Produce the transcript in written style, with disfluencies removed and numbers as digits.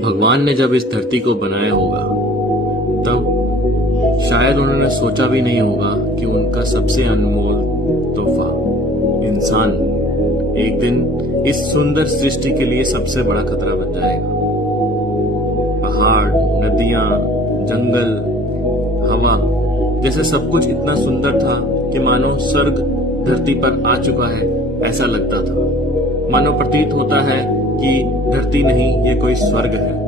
भगवान ने जब इस धरती को बनाया होगा तब शायद उन्होंने सोचा भी नहीं होगा कि उनका सबसे अनमोल तोहफा इंसान एक दिन इस सुंदर सृष्टि के लिए सबसे बड़ा खतरा बन जाएगा। पहाड़, नदियां, जंगल, हवा जैसे सब कुछ इतना सुंदर था कि मानो स्वर्ग धरती पर आ चुका है ऐसा लगता था। मानो प्रतीत होता है कि धरती नहीं, ये कोई स्वर्ग है।